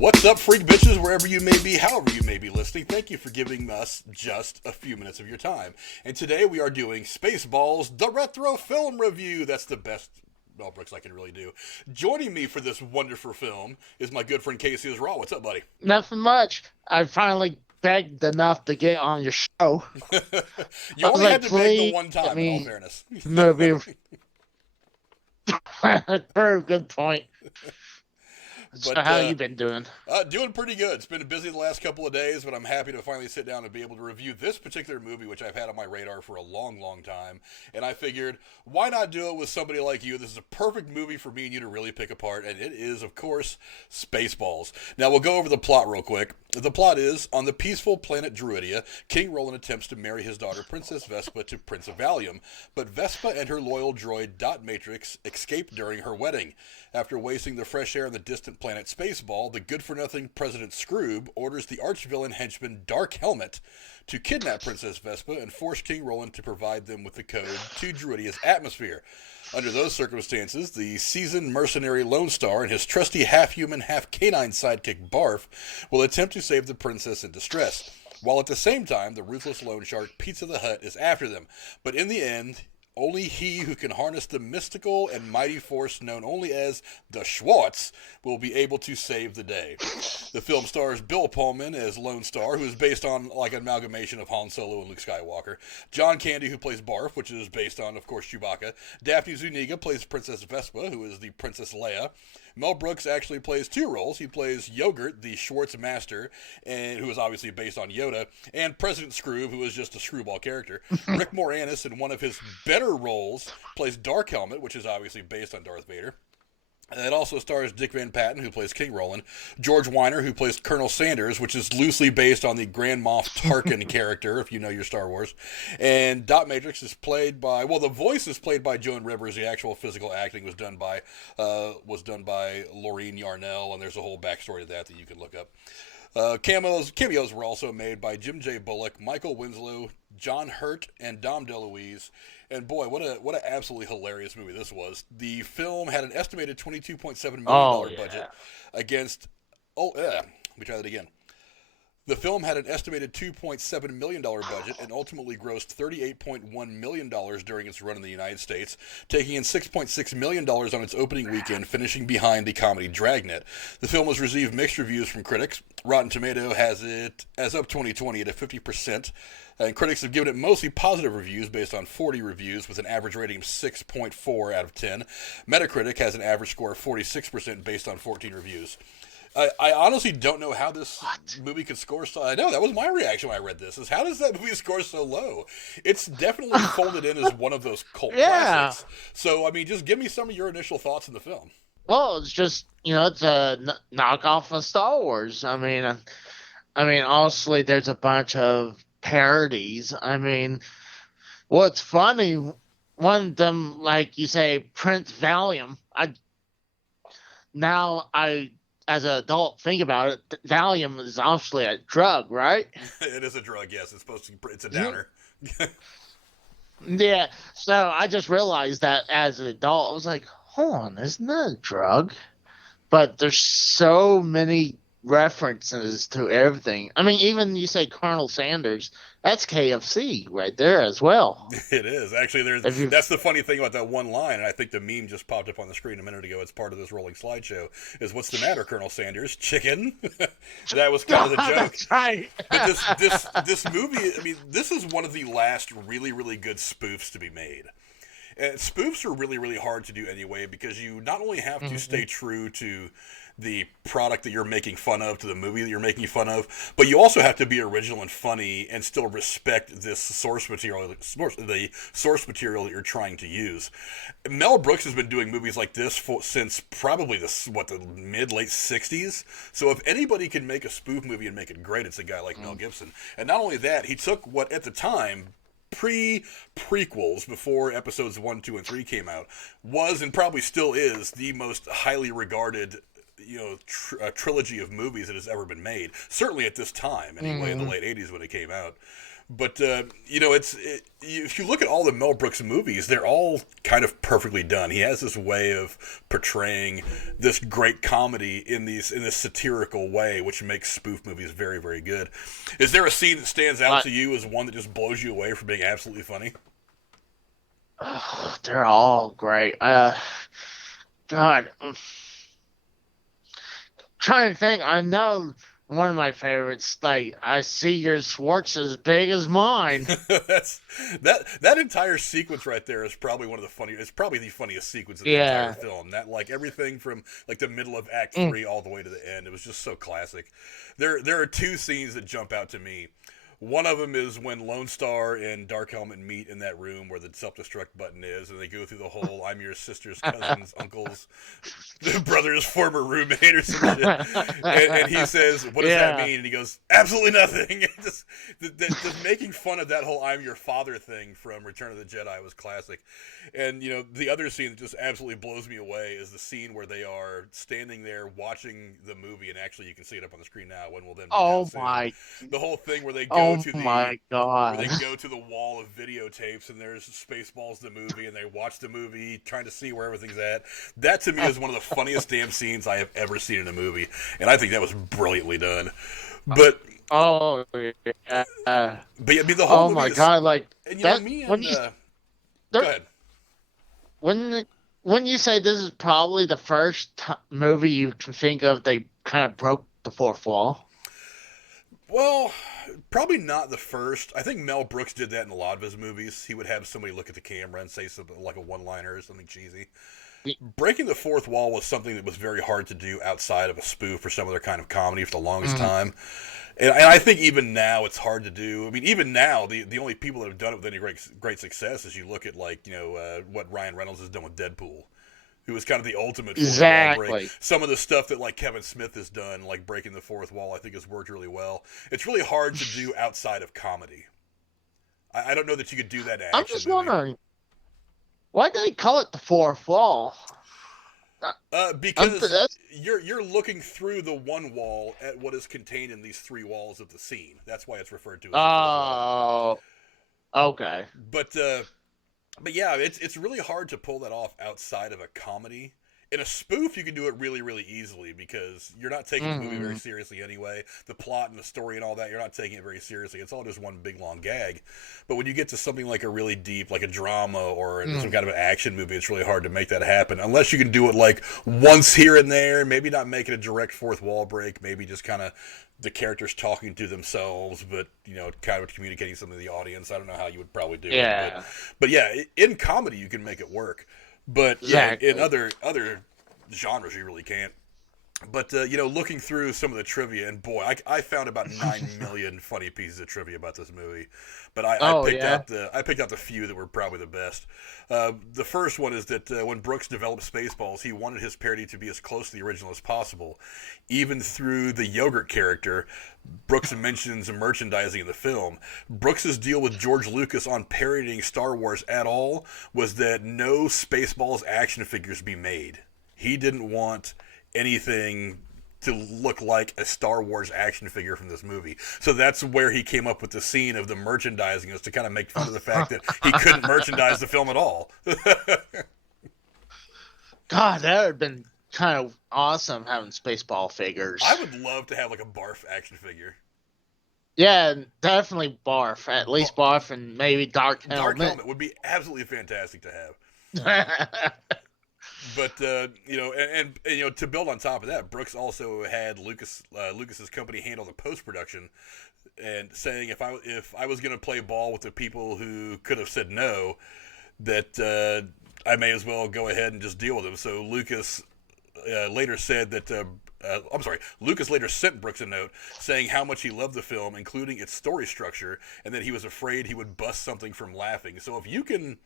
What's up, freak bitches, wherever you may be, however you may be listening. Thank you for giving us just a few minutes of your time. And today we are doing Spaceballs, the retro film review. That's the best Mel Brooks I can really do. Joining me for this wonderful film is my good friend Casey Raw. What's up, buddy? Nothing much. I finally begged enough to get on your show. You only had to beg the one time, in all fairness. Movie. Very good point. So how you been doing? Doing pretty good. It's been busy the last couple of days, but I'm happy to finally sit down and be able to review this particular movie, which I've had on my radar for a long, long time. And I figured, why not do it with somebody like you? This is a perfect movie for me and you to really pick apart, and it is, of course, Spaceballs. Now, we'll go over the plot real quick. The plot is, on the peaceful planet Druidia, King Roland attempts to marry his daughter, Princess Vespa, to Prince of Valium, but Vespa and her loyal droid, Dot Matrix, escape during her wedding. After wasting the fresh air on the distant planet Spaceball, the good-for-nothing President Scroob orders the arch-villain henchman Dark Helmet to kidnap Princess Vespa and force King Roland to provide them with the code to Druidia's atmosphere. Under those circumstances, the seasoned mercenary Lone Star and his trusty half-human, half-canine sidekick Barf will attempt to save the princess in distress, while at the same time, the ruthless loan shark Pizza the Hutt is after them. But in the end, only he who can harness the mystical and mighty force known only as the Schwartz will be able to save the day. The film stars Bill Pullman as Lone Star, who is based on like an amalgamation of Han Solo and Luke Skywalker. John Candy, who plays Barf, which is based on, of course, Chewbacca. Daphne Zuniga plays Princess Vespa, who is the Princess Leia. Mel Brooks actually plays two roles. He plays Yogurt, the Schwartz master, and who is obviously based on Yoda, and President Scroob, who is just a screwball character. Rick Moranis, in one of his better roles, plays Dark Helmet, which is obviously based on Darth Vader. It also stars Dick Van Patten, who plays King Roland, George Wyner, who plays Colonel Sanders, which is loosely based on the Grand Moff Tarkin character, if you know your Star Wars. And Dot Matrix is played by, well, the voice is played by Joan Rivers. The actual physical acting was done by Laureen Yarnell, and there's a whole backstory to that you can look up. Cameos were also made by J Bullock, Michael Winslow, John Hurt, and Dom DeLuise. And boy, what an absolutely hilarious movie this was. The film had an estimated $22.7 million budget against... let me try that again. The film had an estimated $2.7 million budget and ultimately grossed $38.1 million during its run in the United States, taking in $6.6 million on its opening weekend, finishing behind the comedy Dragnet. The film has received mixed reviews from critics. Rotten Tomato has it, as of 2020, at a 50%. And critics have given it mostly positive reviews based on 40 reviews with an average rating of 6.4 out of 10. Metacritic has an average score of 46% based on 14 reviews. I honestly don't know how this movie could score so... I know, that was my reaction when I read this, is how does that movie score so low? It's definitely folded in as one of those cult classics. So, I mean, just give me some of your initial thoughts on the film. Well, it's just, it's a knockoff of Star Wars. I mean, honestly, there's a bunch of parodies. I mean, what's funny, one of them, like you say, Prince Valium. As an adult, think about it. Valium is obviously a drug, right? It is a drug, yes. It's a downer. Yeah. So I just realized that as an adult, I was like, hold on, isn't that a drug? But there's so many references to everything. I mean, even you say Colonel Sanders, that's KFC right there as well. It is. Actually, that's the funny thing about that one line, and I think the meme just popped up on the screen a minute ago. It's part of this rolling slideshow, is what's the matter, Colonel Sanders? Chicken? That was kind of the joke. That's right. But this movie, I mean, this is one of the last really, really good spoofs to be made. And spoofs are really, really hard to do anyway, because you not only have to stay true to the product that you're making fun of, to the movie that you're making fun of, but you also have to be original and funny and still respect this source material, the source material that you're trying to use. Mel Brooks has been doing movies like this since probably the mid-late 60s. So if anybody can make a spoof movie and make it great, it's a guy like Mel Gibson. And not only that, he took what at the time, prequels before episodes 1, 2, and 3 came out, was and probably still is the most highly regarded trilogy of movies that has ever been made. Certainly at this time, anyway, in the late 80s when it came out. But if you look at all the Mel Brooks movies, they're all kind of perfectly done. He has this way of portraying this great comedy in this satirical way, which makes spoof movies very, very good. Is there a scene that stands out to you as one that just blows you away for being absolutely funny? They're all great. God, trying to think. I know one of my favorites. Like, I see your Schwartz as big as mine. that entire sequence right there is probably one of the funniest. It's probably the funniest sequence in the entire film. That, like, everything from like the middle of Act 3 all the way to the end. It was just so classic. There are two scenes that jump out to me. One of them is when Lone Star and Dark Helmet meet in that room where the self-destruct button is, and they go through the whole "I'm your sister's cousin's uncle's brother's former roommate" or some shit. And he says, "What does that mean?" And he goes, "Absolutely nothing." just making fun of that whole "I'm your father" thing from Return of the Jedi was classic. And the other scene that just absolutely blows me away is the scene where they are standing there watching the movie, and actually you can see it up on the screen now. When will then? The whole thing where they go. My God. Where they go to the wall of videotapes and there's Spaceballs the movie and they watch the movie trying to see where everything's at. That to me is one of the funniest damn scenes I have ever seen in a movie. And I think that was brilliantly done. But yeah. But I mean the whole movie my God, like and that, me and go ahead. When you say this is probably the first movie you can think of they kind of broke the fourth wall. Well, probably not the first. I think Mel Brooks did that in a lot of his movies. He would have somebody look at the camera and say something like a one-liner or something cheesy. Breaking the fourth wall was something that was very hard to do outside of a spoof or some other kind of comedy for the longest time. And I think even now it's hard to do. I mean, even now, the only people that have done it with any great success is you look at, like, what Ryan Reynolds has done with Deadpool. Who was kind of the ultimate fourth wall break. Some of the stuff that, like, Kevin Smith has done, like breaking the fourth wall, I think has worked really well. It's really hard to do outside of comedy. I don't know that you could do that in I'm just wondering, why do they call it the fourth wall? Because you're looking through the one wall at what is contained in these three walls of the scene. That's why it's referred to as the fourth wall. Okay. But yeah, it's really hard to pull that off outside of a comedy. In a spoof, you can do it really, really easily because you're not taking the movie very seriously anyway. The plot and the story and all that, you're not taking it very seriously. It's all just one big, long gag. But when you get to something like a really deep, like a drama or some kind of an action movie, it's really hard to make that happen. Unless you can do it like once here and there, maybe not make it a direct fourth wall break, maybe just kind of the characters talking to themselves, but, kind of communicating something to the audience. I don't know how you would probably do it. But yeah, in comedy, you can make it work. But in other genres, you really can't. But, looking through some of the trivia, and boy, I found about 9 million funny pieces of trivia about this movie. But I picked out the few that were probably the best. The first one is that when Brooks developed Spaceballs, he wanted his parody to be as close to the original as possible. Even through the yogurt character, Brooks mentions merchandising in the film. Brooks's deal with George Lucas on parodying Star Wars at all was that no Spaceballs action figures be made. He didn't want anything to look like a Star Wars action figure from this movie. So that's where he came up with the scene of the merchandising, is to kind of make fun of the fact that he couldn't merchandise the film at all. God, that would have been kind of awesome having Spaceball figures. I would love to have like a Barf action figure. Yeah, definitely Barf. At least Barf and maybe Dark Helmet. Dark Helmet would be absolutely fantastic to have. But to build on top of that, Brooks also had Lucas's company handle the post production, and saying if I was going to play ball with the people who could have said no, that I may as well go ahead and just deal with them. So Lucas later said that. Lucas later sent Brooks a note saying how much he loved the film, including its story structure, and that he was afraid he would bust something from laughing. So if you can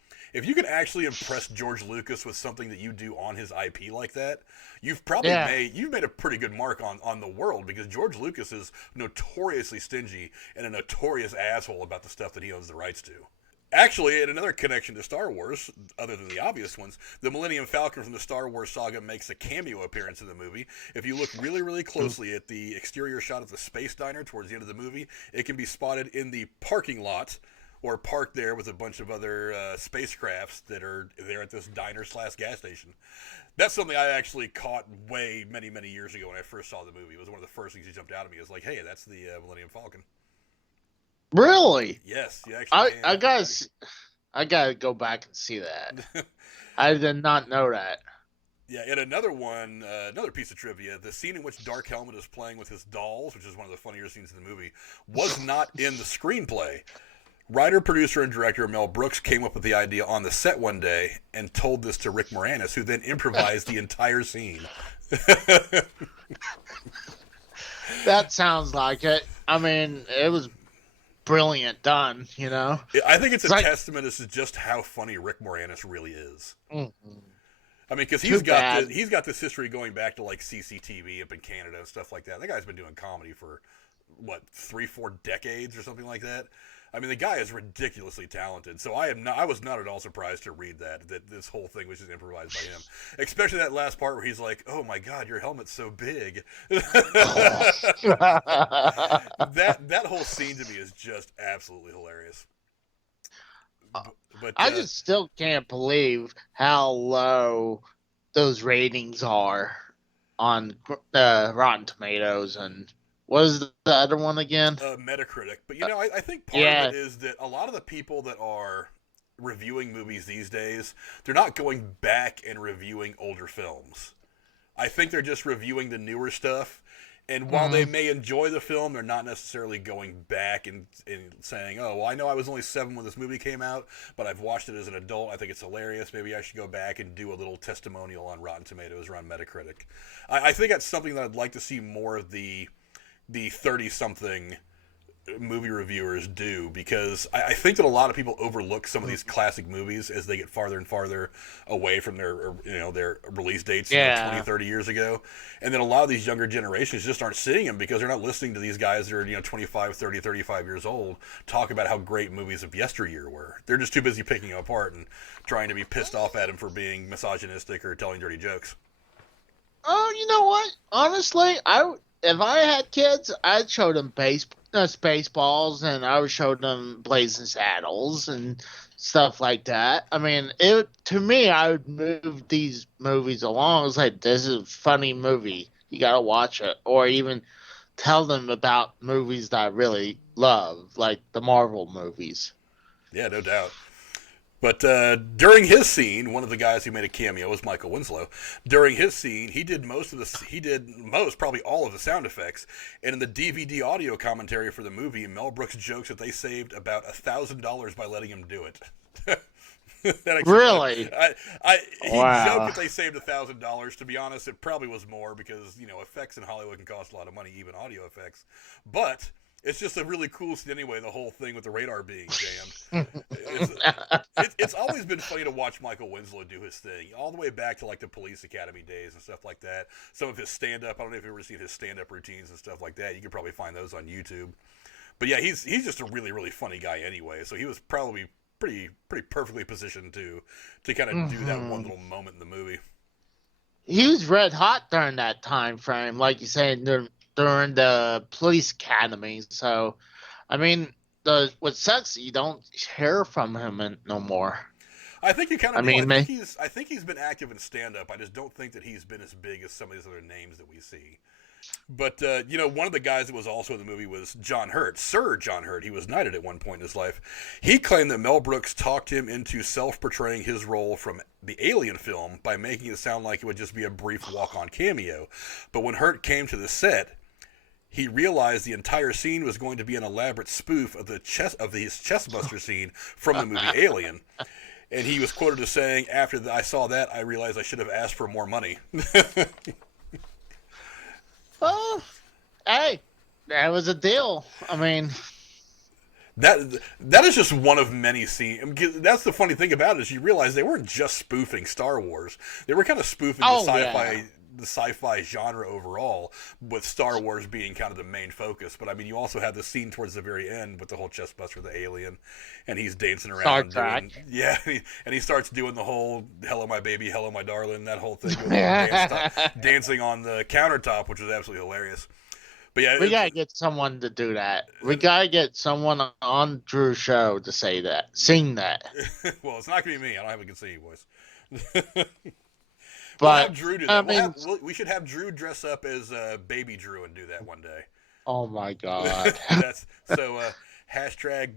actually impress George Lucas with something that you do on his IP like that, you've probably made a pretty good mark on the world, because George Lucas is notoriously stingy and a notorious asshole about the stuff that he owns the rights to. Actually, in another connection to Star Wars, other than the obvious ones, the Millennium Falcon from the Star Wars saga makes a cameo appearance in the movie. If you look really, really closely at the exterior shot of the space diner towards the end of the movie, it can be spotted in the parking lot, or parked there with a bunch of other spacecrafts that are there at this diner/gas station. That's something I actually caught many, many years ago when I first saw the movie. It was one of the first things that jumped out at me. It was like, hey, that's the Millennium Falcon. Really? Yes, you actually can. I gotta go back and see that. I did not know that. Yeah, and another one, another piece of trivia, the scene in which Dark Helmet is playing with his dolls, which is one of the funnier scenes in the movie, was not in the screenplay. Writer, producer, and director Mel Brooks came up with the idea on the set one day and told this to Rick Moranis, who then improvised the entire scene. That sounds like it. I mean, it was brilliant done, you know? I think it's a testament as to just how funny Rick Moranis really is. Mm-hmm. I mean, because he's got this history going back to like CCTV up in Canada and stuff like that. That guy's been doing comedy for, 3-4 decades or something like that. I mean, the guy is ridiculously talented. So I was not at all surprised to read that this whole thing was just improvised by him. Especially that last part where he's like, "Oh my God, your helmet's so big." that whole scene to me is just absolutely hilarious. But I just still can't believe how low those ratings are on Rotten Tomatoes and. What is the other one again? Metacritic. But, I think part of it is that a lot of the people that are reviewing movies these days, they're not going back and reviewing older films. I think they're just reviewing the newer stuff. And while they may enjoy the film, they're not necessarily going back and saying, oh, well, I know I was only 7 when this movie came out, but I've watched it as an adult. I think it's hilarious. Maybe I should go back and do a little testimonial on Rotten Tomatoes or on Metacritic. I think that's something that I'd like to see more of the 30-something movie reviewers do, because I think that a lot of people overlook some of these classic movies as they get farther and farther away from their release dates 20, 30 years ago. And then a lot of these younger generations just aren't seeing them because they're not listening to these guys that are 25, 30, 35 years old talk about how great movies of yesteryear were. They're just too busy picking them apart and trying to be pissed off at them for being misogynistic or telling dirty jokes. Oh, you know what? Honestly, if I had kids, I'd show them Spaceballs, and I would show them Blazing Saddles and stuff like that. I mean, to me, I would move these movies along. It's like, this is a funny movie. You gotta watch it. Or even tell them about movies that I really love, like the Marvel movies. Yeah, no doubt. But during his scene, one of the guys who made a cameo was Michael Winslow. During his scene, he did probably all of the sound effects. And in the DVD audio commentary for the movie, Mel Brooks jokes that they saved about $1,000 by letting him do it. Really? He joked that they saved $1,000. To be honest, it probably was more because effects in Hollywood can cost a lot of money, even audio effects. But it's just a really cool scene anyway, the whole thing with the radar being jammed. It's always been funny to watch Michael Winslow do his thing, all the way back to like the Police Academy days and stuff like that. Some of his stand-up, I don't know if you've ever seen his stand-up routines and stuff like that. You could probably find those on YouTube. But yeah, he's just a really, really funny guy anyway, so he was probably pretty perfectly positioned to kind of do that one little moment in the movie. He was red hot during that time frame, like you said, during the Police Academy. So, I mean, what sucks, you don't hear from him no more. I think you kind of. I think he's been active in stand-up. I just don't think that he's been as big as some of these other names that we see. But one of the guys that was also in the movie was John Hurt, Sir John Hurt. He was knighted at one point in his life. He claimed that Mel Brooks talked him into self-portraying his role from the Alien film by making it sound like it would just be a brief walk-on cameo. But when Hurt came to the set, he realized the entire scene was going to be an elaborate spoof of his chestbuster scene from the movie Alien. And he was quoted as saying, "After I saw that, I realized I should have asked for more money." Oh, hey, that was a deal. I mean, that is just one of many scenes. I mean, that's the funny thing about it, is you realize they weren't just spoofing Star Wars. They were kind of spoofing the sci-fi the sci-fi genre overall, with Star Wars being kind of the main focus. But I mean, you also have the scene towards the very end with the whole chestbuster, the alien, and he's dancing around doing, yeah, and he starts doing the whole "Hello, my baby, hello, my darling," that whole thing, dancing on the countertop, which is absolutely hilarious. But yeah, we gotta get someone to do that. We gotta get someone on Drew's show to sing that. Well, it's not gonna be me. I don't have a good singing voice. But we'll have Drew do that. I mean, we should have Drew dress up as Baby Drew and do that one day. Oh my God! That's so. Hashtag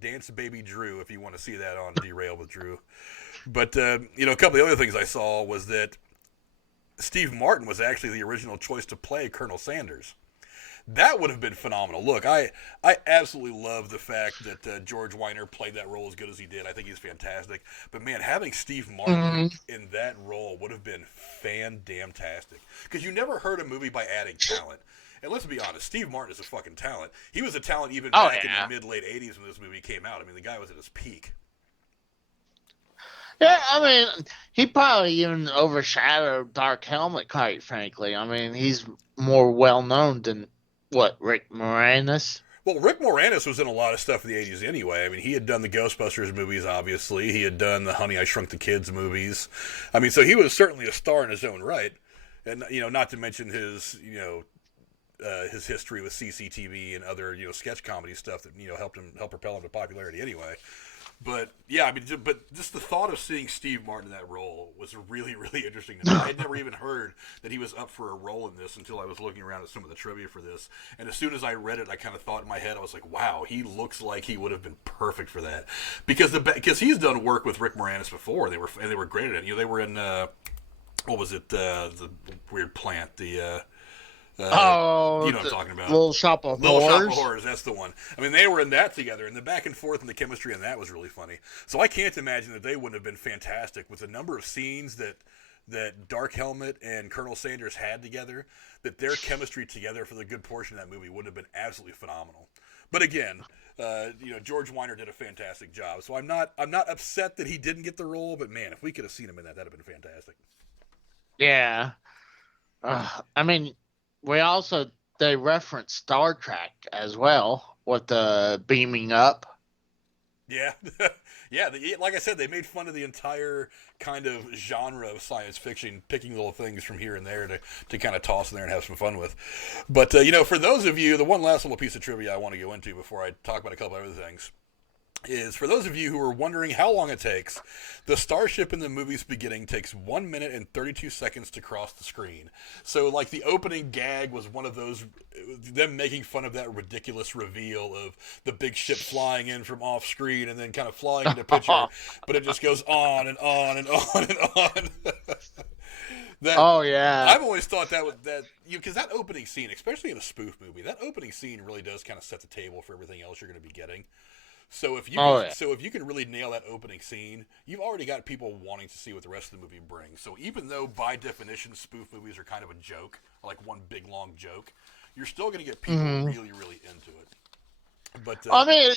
Dance Baby Drew if you want to see that on Derail with Drew. But a couple of other things I saw was that Steve Martin was actually the original choice to play Colonel Sanders. That would have been phenomenal. Look, I absolutely love the fact that George Wyner played that role as good as he did. I think he's fantastic. But man, having Steve Martin in that role would have been fan-damn-tastic. Because you never heard a movie by adding talent. And let's be honest, Steve Martin is a fucking talent. He was a talent even back in the mid-late 80s when this movie came out. I mean, the guy was at his peak. Yeah, I mean, he probably even overshadowed Dark Helmet, quite frankly. I mean, he's more well-known than... What, Rick Moranis? Well, Rick Moranis was in a lot of stuff in the 80s anyway. I mean, he had done the Ghostbusters movies, obviously. He had done the Honey, I Shrunk the Kids movies. I mean, so he was certainly a star in his own right. And, not to mention his, his history with CCTV and other, sketch comedy stuff that, helped propel him to popularity anyway. But, yeah, I mean, but just the thought of seeing Steve Martin in that role was really, really interesting to me. I had never even heard that he was up for a role in this until I was looking around at some of the trivia for this. And as soon as I read it, I kind of thought in my head, I was like, wow, he looks like he would have been perfect for that. Because he's done work with Rick Moranis before, and they were great at it. They were in, what was it, the weird plant, you know what I'm talking about. Little Shop of Horrors, that's the one. I mean, they were in that together, and the back and forth and the chemistry in that was really funny. So I can't imagine that they wouldn't have been fantastic with the number of scenes that Dark Helmet and Colonel Sanders had together, that their chemistry together for the good portion of that movie would have been absolutely phenomenal. But again, George Wyner did a fantastic job. So I'm not upset that he didn't get the role, but man, if we could have seen him in that, that'd have been fantastic. Yeah. I mean, they referenced Star Trek as well with the beaming up. Yeah. Yeah, like I said, they made fun of the entire kind of genre of science fiction, picking little things from here and there to kind of toss in there and have some fun with. But, for those of you, the one last little piece of trivia I want to go into before I talk about a couple other things is, for those of you who are wondering how long it takes, the starship in the movie's beginning takes 1 minute and 32 seconds to cross the screen. So, like, the opening gag was one of those, them making fun of that ridiculous reveal of the big ship flying in from off screen and then kind of flying into picture, but it just goes on and on and on and on. I've always thought because that opening scene, especially in a spoof movie, that opening scene really does kind of set the table for everything else you're going to be getting. So if you can really nail that opening scene, you've already got people wanting to see what the rest of the movie brings. So even though by definition spoof movies are kind of a joke, like one big long joke, you're still going to get people really, really into it. But I mean,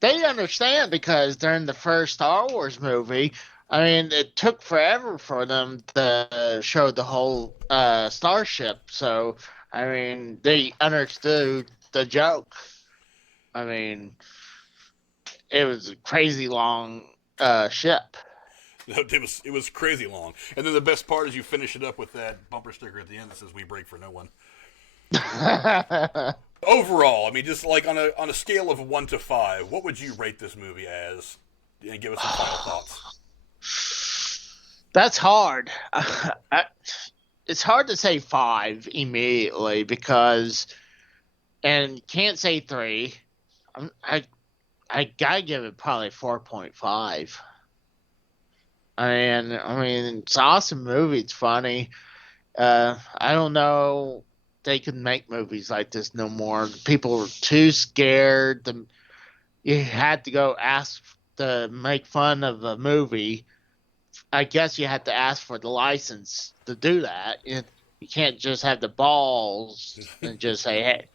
they understand, because during the first Star Wars movie, I mean, it took forever for them to show the whole starship. So, I mean, they understood the joke. I mean, it was a crazy long ship. It was crazy long. And then the best part is you finish it up with that bumper sticker at the end that says, "We break for no one." Overall, I mean, just like on a scale of 1 to 5, what would you rate this movie as? And give us some final thoughts. That's hard. It's hard to say 5 immediately, because, and can't say 3. I gotta give it probably 4.5. I mean, it's an awesome movie. It's funny. I don't know. They could make movies like this no more. People were too scared. You had to go ask to make fun of a movie. I guess you had to ask for the license to do that. You can't just have the balls and just say, hey,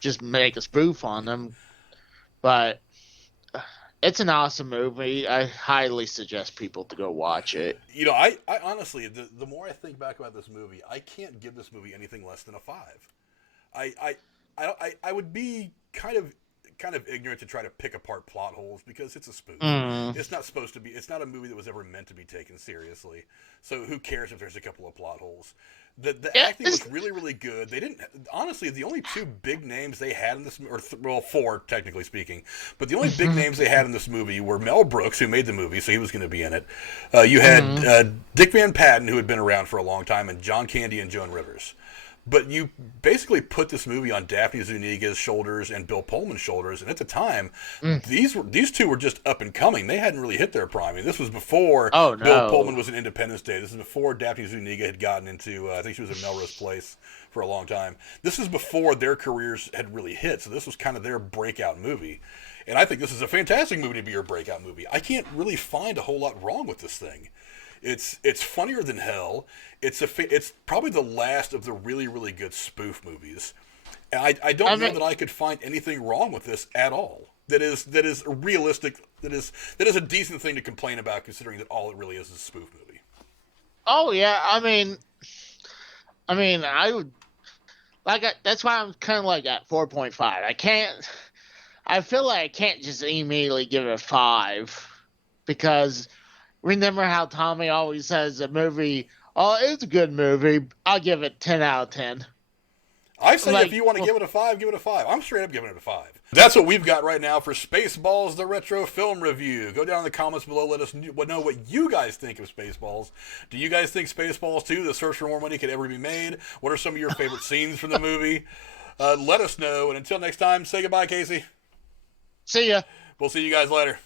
just make a spoof on them. But It's an awesome movie. I highly suggest people to go watch it. You know, I honestly, the more I think back about this movie, I can't give this movie anything less than a 5. I would be kind of ignorant to try to pick apart plot holes because it's a spoof. It's not supposed to be. It's not a movie that was ever meant to be taken seriously. So who cares if there's a couple of plot holes? The acting was really, really good. They didn't, honestly, the only 2 big names they had in this, well, 4 technically speaking, but the only big names they had in this movie were Mel Brooks, who made the movie, so he was going to be in it. You had Dick Van Patten, who had been around for a long time, and John Candy and Joan Rivers. But you basically put this movie on Daphne Zuniga's shoulders and Bill Pullman's shoulders, and at the time, these 2 were just up and coming. They hadn't really hit their prime. I mean, this was before Bill Pullman was in Independence Day. This is before Daphne Zuniga had gotten into, I think she was in Melrose Place for a long time. This is before their careers had really hit, so this was kind of their breakout movie. And I think this is a fantastic movie to be your breakout movie. I can't really find a whole lot wrong with this thing. It's funnier than hell. It's probably the last of the really, really good spoof movies. And I don't know that I could find anything wrong with this at all. That is realistic. That is a decent thing to complain about, considering that all it really is a spoof movie. Oh yeah, I mean, I would that's why I'm kind of like at 4.5. I feel like I can't just immediately give it a 5 because. Remember how Tommy always says a movie, oh, it's a good movie. I'll give it 10 out of 10. I say if you want to give it a 5, give it a 5. I'm straight up giving it a 5. That's what we've got right now for Spaceballs, the retro film review. Go down in the comments below. Let us know what you guys think of Spaceballs. Do you guys think Spaceballs 2, The Search for More Money, could ever be made? What are some of your favorite scenes from the movie? Let us know. And until next time, say goodbye, Casey. See ya. We'll see you guys later.